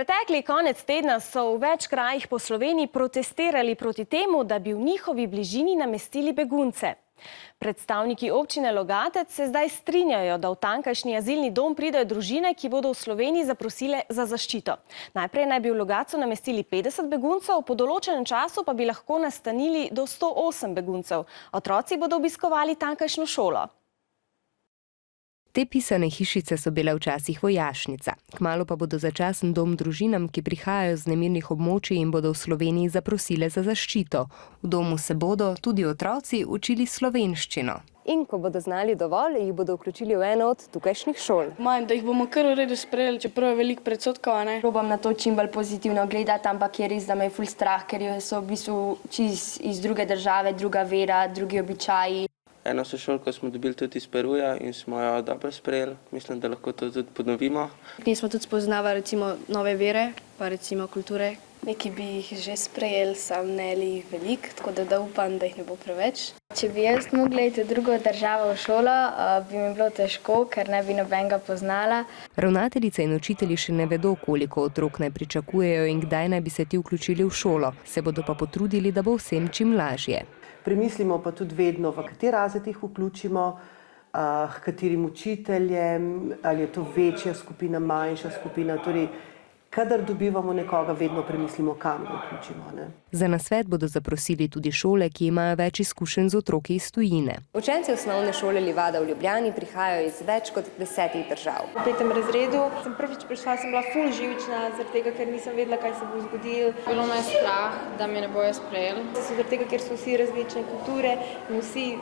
Pretekli konec tedna so v več krajih po Sloveniji protestirali proti temu, da bi v njihovi bližini namestili begunce. Predstavniki občine Logatec se zdaj strinjajo, da v tamkajšnji azilni dom pridejo družine, ki bodo v Sloveniji zaprosile za zaščito. Najprej naj bi v Logatcu namestili 50 beguncev, po določenem času pa bi lahko nastanili do 108 beguncev. Otroci bodo obiskovali tamkajšnjo šolo. Te pisane hišice so bile včasih vojašnica. Kmalu pa bodo začasen dom družinam, ki prihajajo z nemirnih območij in bodo v Sloveniji zaprosile za zaščito. V domu se bodo tudi otroci učili slovenščino. In ko bodo znali dovolj, jih bodo vključili v eno od tukajšnjih šol. Manj, da jih bomo kar v redu sprejeli, čeprav je veliko predsotkov, ne? Probam na to čim bolj pozitivno gledati, ampak je res, da me je ful strah, ker so v bistvu čisto iz druge države, druga vera, drugi običaji. Eno sošolko smo dobili tudi iz Peruja in smo jo dobro sprejeli. Mislim, da lahko to tudi ponovimo. Nismo tudi spoznavali recimo nove vere, pa recimo kulture. Neki bi jih že sprejeli, sam ne li jih veliko, tako da upam, da jih ne bo preveč. Če bi jaz mogla iti v drugo državo v šolo, bi mi bilo težko, ker ne bi nobenega poznala. Ravnateljice in učitelji še ne vedo, koliko otrok naj pričakujejo in kdaj naj bi se ti vključili v šolo. Se bodo pa potrudili, da bo vsem čim lažje. Premislimo pa tudi vedno, v kateri razred jih vključimo, h katerim učiteljem, ali je to večja skupina, manjša skupina. Torej, kadar dobivamo nekoga, vedno premislimo, kam ga vključimo. Ne? Za nasvet bodo zaprosili tudi šole, ki imajo več izkušenj z otroki iz tujine. Učenci osnovne šole Livada v Ljubljani prihajajo iz več kot 10 držav. V 5. razredu sem prvič prišla, sem bila ful živčna, zaradi tega, ker nisem vedela, kaj se bo zgodilo. Bilo me je strah, da me ne bojo sprejeli. Zaradi tega, ker so vsi različne kulture in vsi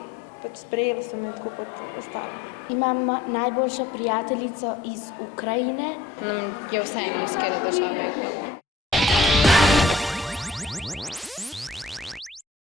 sprejeli so me tako kot ostali. Imam najboljšo prijateljico iz Ukrajine. Nam je vseeno, iz katere države je.